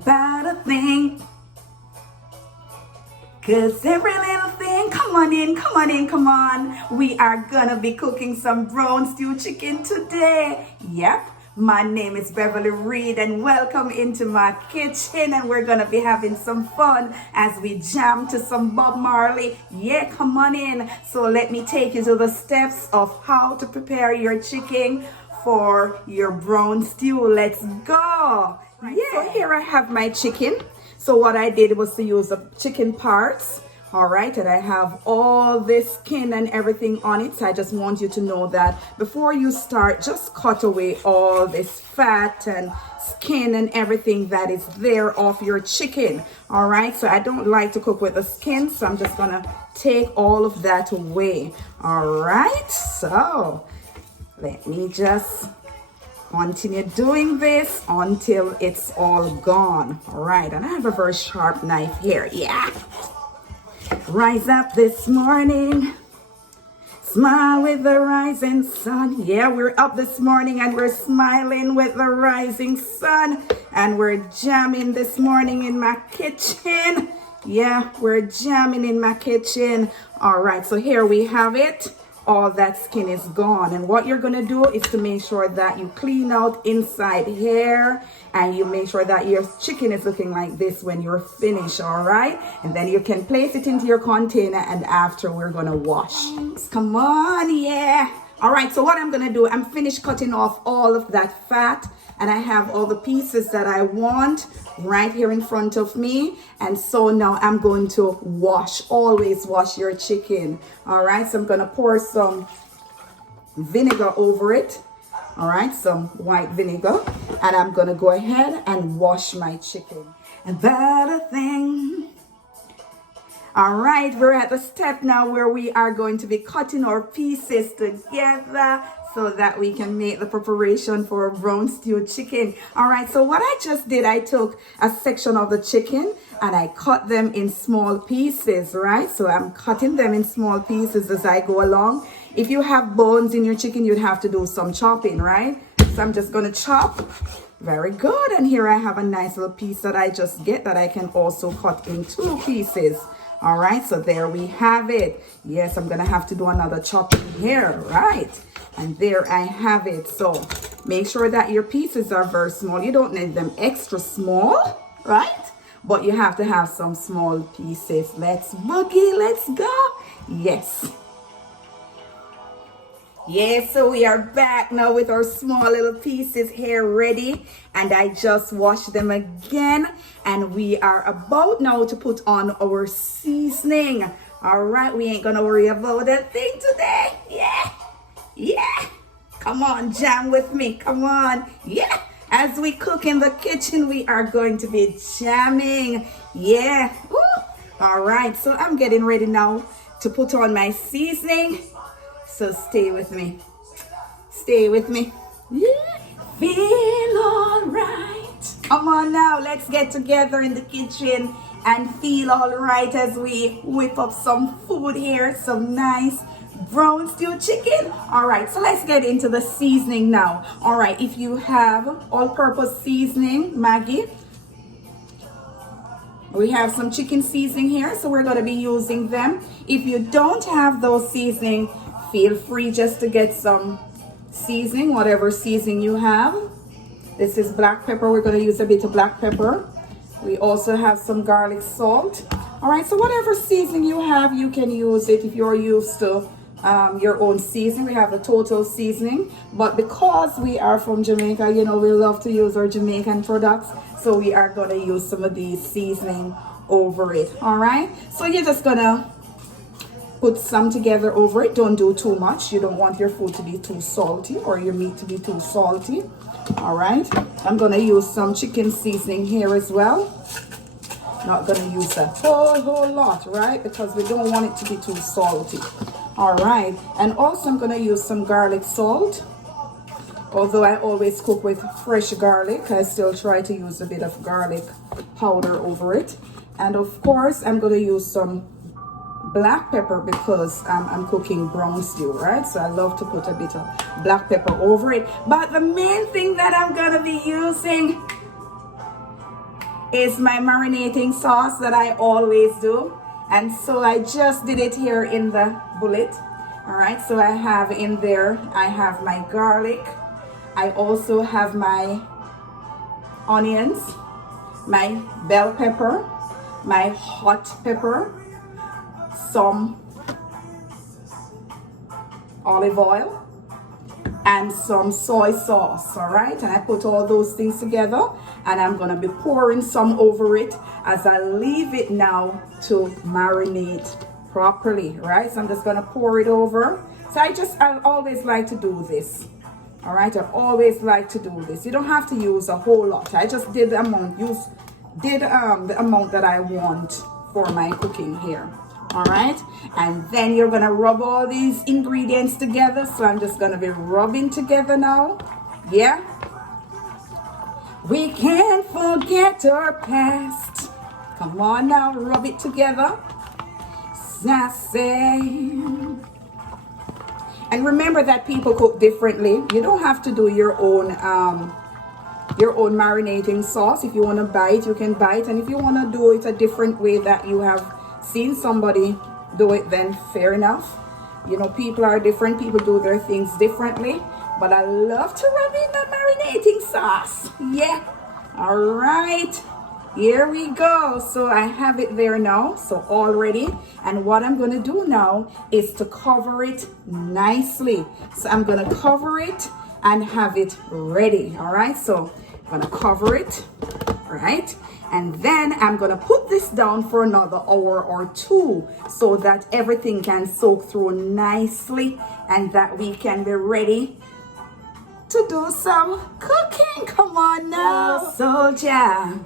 about a thing. Cause every little thing, come on in, come on in, come on. We are gonna be cooking some brown stew chicken today. Yep, my name is Beverly Reed and welcome into my kitchen, and we're gonna be having some fun as we jam to some Bob Marley. Yeah, come on in. So let me take you to the steps of how to prepare your chicken for your brown stew. Let's go. Yeah. So here I have my chicken. So what I did was to use the chicken parts, all right, and I have all this skin and everything on it. So I just want you to know that before you start, just cut away all this fat and skin and everything that is there off your chicken, all right. So I don't like to cook with the skin, so I'm just gonna take all of that away, all right. So let me just continue doing this until it's all gone. All right, and I have a very sharp knife here. Yeah. Rise up this morning, smile with the rising sun. Yeah, we're up this morning and we're smiling with the rising sun, and we're jamming this morning in my kitchen. Yeah, we're jamming in my kitchen. All right, so here we have it. All that skin is gone, and what you're gonna do is to make sure that you clean out inside here, and you make sure that your chicken is looking like this when you're finished. All right, and then you can place it into your container, and after we're gonna wash. Come on, yeah. All right, so what I'm gonna do, I'm finished cutting off all of that fat, and I have all the pieces that I want right here in front of me. And so now I'm going to wash. Always wash your chicken. All right, so I'm gonna pour some vinegar over it. All right, some white vinegar, and I'm gonna go ahead and wash my chicken. And that a thing. All right, we're at the step now where we are going to be cutting our pieces together so that we can make the preparation for a brown stew chicken. All right, so what I just did, I took a section of the chicken and I cut them in small pieces, right? So I'm cutting them in small pieces as I go along. If you have bones in your chicken, you'd have to do some chopping, right? So I'm just gonna chop. Very good. And here I have a nice little piece that I just get that I can also cut in 2 pieces. All right, so there we have it. Yes, I'm gonna have to do another chopping here, right? And there I have it. So make sure that your pieces are very small. You don't need them extra small, right? But you have to have some small pieces. Let's boogie, let's go. Yes. Yes, so we are back now with our small little pieces here ready, and I just washed them again, and we are about now to put on our seasoning. All right, we ain't gonna worry about that thing today. Yeah, come on, jam with me, come on. Yeah, as we cook in the kitchen, we are going to be jamming. Yeah. Woo. All right, so I'm getting ready now to put on my seasoning. So stay with me. Stay with me. Yeah. Feel all right. Come on now, let's get together in the kitchen and feel all right as we whip up some food here. Some nice brown stew chicken. All right, so let's get into the seasoning now. All right, if you have all-purpose seasoning, Maggi, we have some chicken seasoning here, so we're going to be using them. If you don't have those seasoning, feel free just to get some seasoning, whatever seasoning you have. This is black pepper. We're going to use a bit of black pepper. We also have some garlic salt. All right, so whatever seasoning you have, you can use it. If you're used to your own seasoning, we have a total seasoning. But because we are from Jamaica, you know, we love to use our Jamaican products. So we are going to use some of these seasoning over it. All right, so you're just going to put some together over it. Don't do too much. You don't want your food to be too salty or your meat to be too salty. All right, I'm gonna use some chicken seasoning here as well. Not gonna use a whole lot, right? Because we don't want it to be too salty. All right, and also I'm gonna use some garlic salt. Although I always cook with fresh garlic, I still try to use a bit of garlic powder over it. And of course, I'm gonna use some black pepper because I'm cooking brown stew, right? So I love to put a bit of black pepper over it. But the main thing that I'm gonna be using is my marinating sauce that I always do. And so I just did it here in the bullet. All right, so I have in there, I have my garlic. I also have my onions, my bell pepper, my hot pepper, some olive oil, and some soy sauce. All right, and I put all those things together, and I'm gonna be pouring some over it as I leave it now to marinate properly. Right, so I'm just gonna pour it over. So I always like to do this. All right, I always like to do this. You don't have to use a whole lot. I just did the amount, the amount that I want for my cooking here. All right, and then you're gonna rub all these ingredients together. So I'm just gonna be rubbing together now. Yeah, we can't forget our past. Come on now, rub it together. Sassy. And remember that people cook differently. You don't have to do your own marinating sauce. If you want to buy it, you can buy it, and if you want to do it a different way that you have seen somebody do it, then fair enough. You know, people are different, people do their things differently, but I love to rub in the marinating sauce. Yeah, all right, here we go. So I have it there now, so all ready. And what I'm going to do now is to cover it nicely. So I'm going to cover it and have it ready. All right, so I'm going to cover it, right? And then I'm gonna put this down for another hour or two so that everything can soak through nicely and that we can be ready to do some cooking. Come on now, soldier,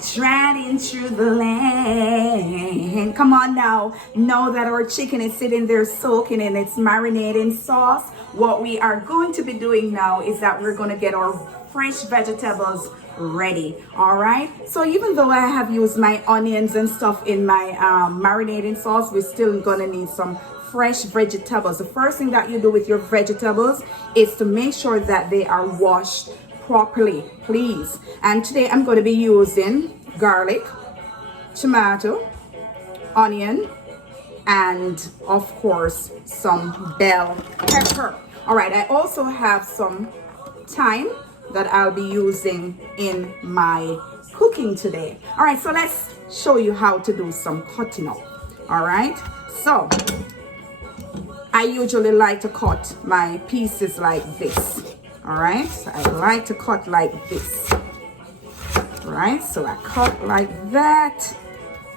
striding through the land. Come on now, know that our chicken is sitting there soaking in its marinating sauce. What we are going to be doing now is that we're gonna get our fresh vegetables ready. All right, so even though I have used my onions and stuff in my marinating sauce, we're still gonna need some fresh vegetables. The first thing that you do with your vegetables is to make sure that they are washed properly, please. And today I'm going to be using garlic, tomato, onion, and of course some bell pepper. All right, I also have some thyme that I'll be using in my cooking today. All right, so let's show you how to do some cutting up. All right, so I usually like to cut my pieces like this. All right, so I like to cut like this. All right, so I cut like that.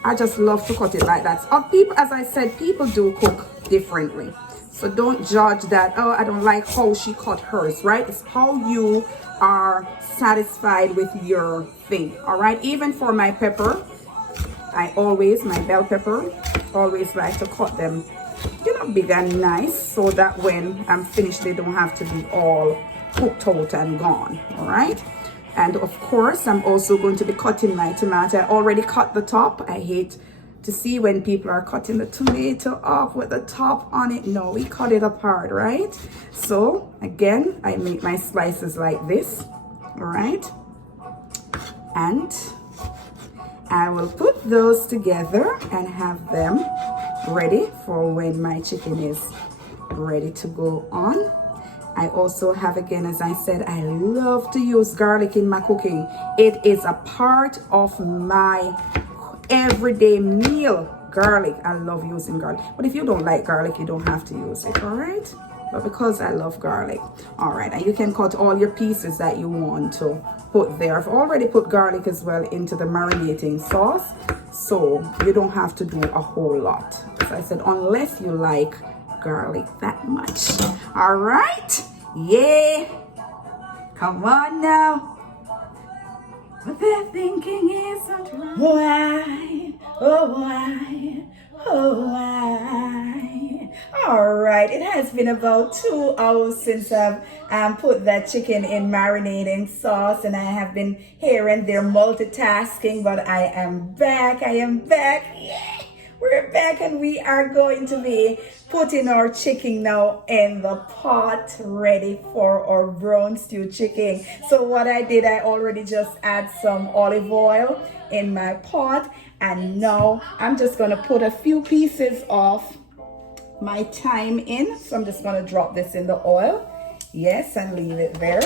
I just love to cut it like that. People, as I said, people do cook differently. So don't judge that, oh, I don't like how she cut hers, right? It's how you are satisfied with your thing. All right, even for my pepper, my bell pepper, always like to cut them, you know, big and nice, so that when I'm finished, they don't have to be all cooked out and gone. All right, and of course, I'm also going to be cutting my tomato. I already cut the top. I hate to see when people are cutting the tomato up with the top on it. No, we cut it apart, right? So again, I make my slices like this. All right, and I will put those together and have them ready for when my chicken is ready to go on. I also have, again, as I said, I love to use garlic in my cooking. It is a part of my everyday meal. Garlic, I love using garlic. But if you don't like garlic, you don't have to use it, all right? But because I love garlic, all right, and you can cut all your pieces that you want to put there. I've already put garlic as well into the marinating sauce, so you don't have to do a whole lot. As I said, unless you like garlic that much. All right, yeah, come on now. What they're thinking isn't right. Why? Oh, why? Oh, why? All right, it has been about 2 hours since I've put that chicken in marinating sauce, and I have been here and there multitasking, but I am back. Yeah, We're back and we are going to be putting our chicken now in the pot ready for our brown stew chicken. So what I did, I already just add some olive oil in my pot, and now I'm just going to put a few pieces of my thyme in. So I'm just going to drop this in the oil. Yes, and leave it there.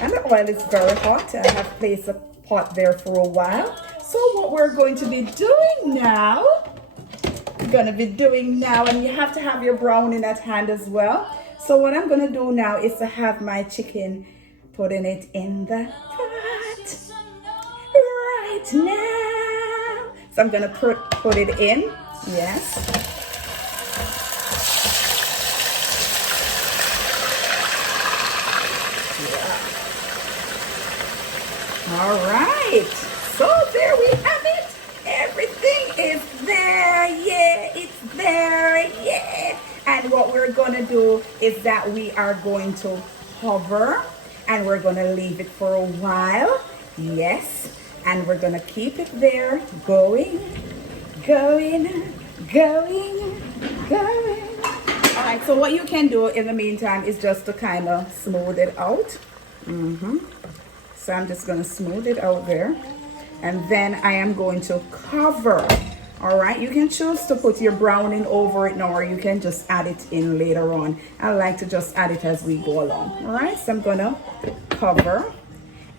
And the oil is very hot. I have placed a pot there for a while. So what we're going to be doing now, and you have to have your browning at hand as well. So what I'm gonna do now is to have my chicken, putting it in the pot right now. So I'm gonna put it in, yes. Yeah. All right, so there we have it. Everything is there, yeah, it's there, yeah. And what we're gonna do is that we are going to cover and we're gonna leave it for a while, yes. And we're gonna keep it there, going. All right, so what you can do in the meantime is just to kind of smooth it out. So I'm just gonna smooth it out there. And then I am going to cover. All right, you can choose to put your browning over it now, or you can just add it in later on. I like to just add it as we go along. All right, so I'm gonna cover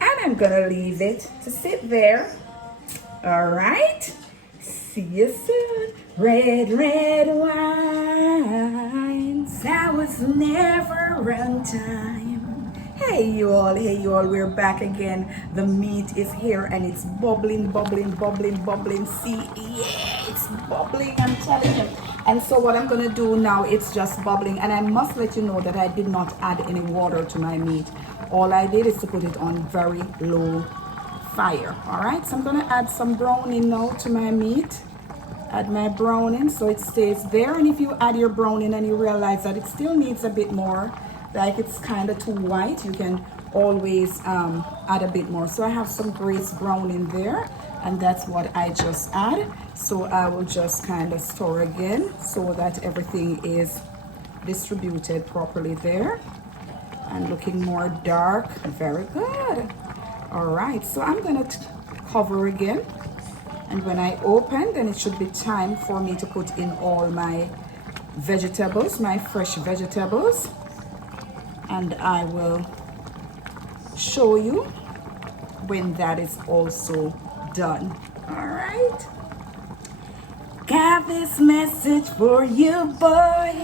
and I'm gonna leave it to sit there. All right, see you soon. Red wine, sour's never run time. Hey you all, we're back again. The meat is here and it's bubbling. See, yeah, it's bubbling, I'm telling you. And so what I'm gonna do now, it's just bubbling, and I must let you know that I did not add any water to my meat. All I did is to put it on very low fire. All right, so I'm gonna add some browning now to my meat. Add my browning so it stays there, and if you add your browning and you realize that it still needs a bit more, like it's kind of too white, you can always add a bit more. So I have some Grace brown in there, and that's what I just add. So I will just kind of stir again so that everything is distributed properly there and looking more dark. Very good. All right, so I'm gonna cover again, and when I open, then it should be time for me to put in all my vegetables, my fresh vegetables. And I will show you when that is also done. All right. Got this message for you, boy.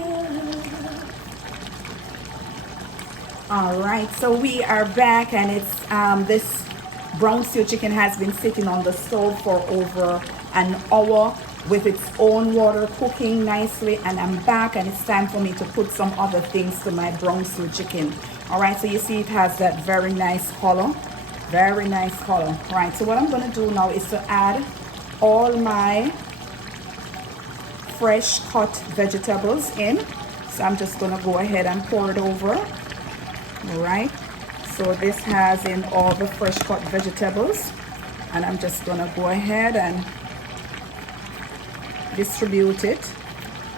All right, so we are back, and it's this brown stew chicken has been sitting on the stove for over an hour with its own water, cooking nicely, and I'm back, and it's time for me to put some other things to my brown stew chicken. All right, so you see it has that very nice color. All right, so what I'm going to do now is to add all my fresh cut vegetables in. So I'm just going to go ahead and pour it over. All right, so this has in all the fresh cut vegetables, and I'm just going to go ahead and distribute it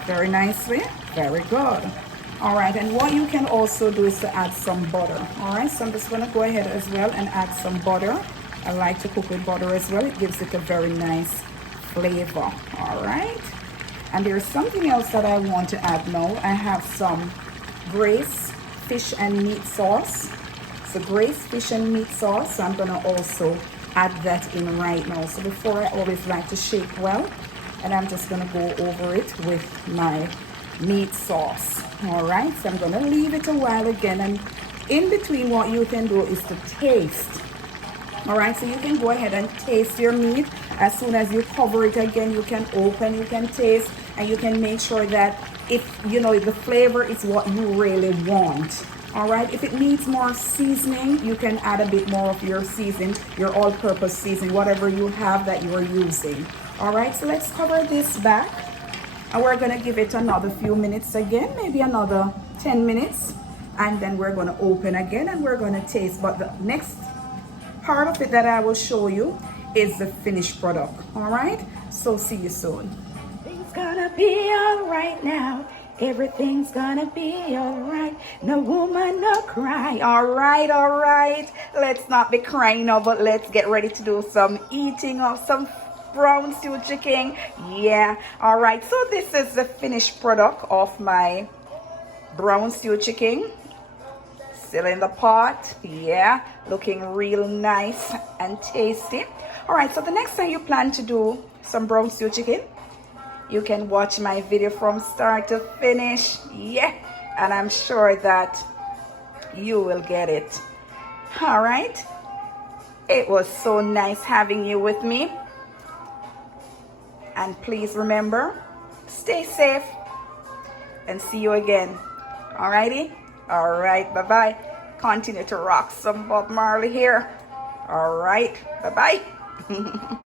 very nicely. Very good. All right, and what you can also do is to add some butter. All right, so I'm just going to go ahead as well and add some butter. I like to cook with butter as well. It gives it a very nice flavor. All right, and there's something else that I want to add now. I have some Grace fish and meat sauce. So Grace fish and meat sauce, so I'm going to also add that in right now. So before, I always like to shake well, and I'm just going to go over it with my meat sauce. All right, so I'm going to leave it a while again, and in between what you can do is to taste. All right, so you can go ahead and taste your meat. As soon as you cover it again, you can open, you can taste, and you can make sure that if you know the flavor is what you really want. All right, if it needs more seasoning, you can add a bit more of your seasoning, your all-purpose seasoning, whatever you have that you are using. All right, so let's cover this back, and we're gonna give it another few minutes again, maybe another 10 minutes, and then we're gonna open again and we're gonna taste. But the next part of it that I will show you is the finished product. All right, so see you soon. gonna be alright now. Everything's gonna be alright. No woman, no cry. Alright. Let's not be crying now, but let's get ready to do some eating of some brown stew chicken. Yeah, alright. So this is the finished product of my brown stew chicken. Still in the pot. Yeah, looking real nice and tasty. Alright, so the next time you plan to do some brown stew chicken, you can watch my video from start to finish. Yeah, and I'm sure that you will get it. All right, it was so nice having you with me, and please remember, stay safe and see you again. Alrighty, all right, bye-bye. Continue to rock some Bob Marley here. All right, bye-bye.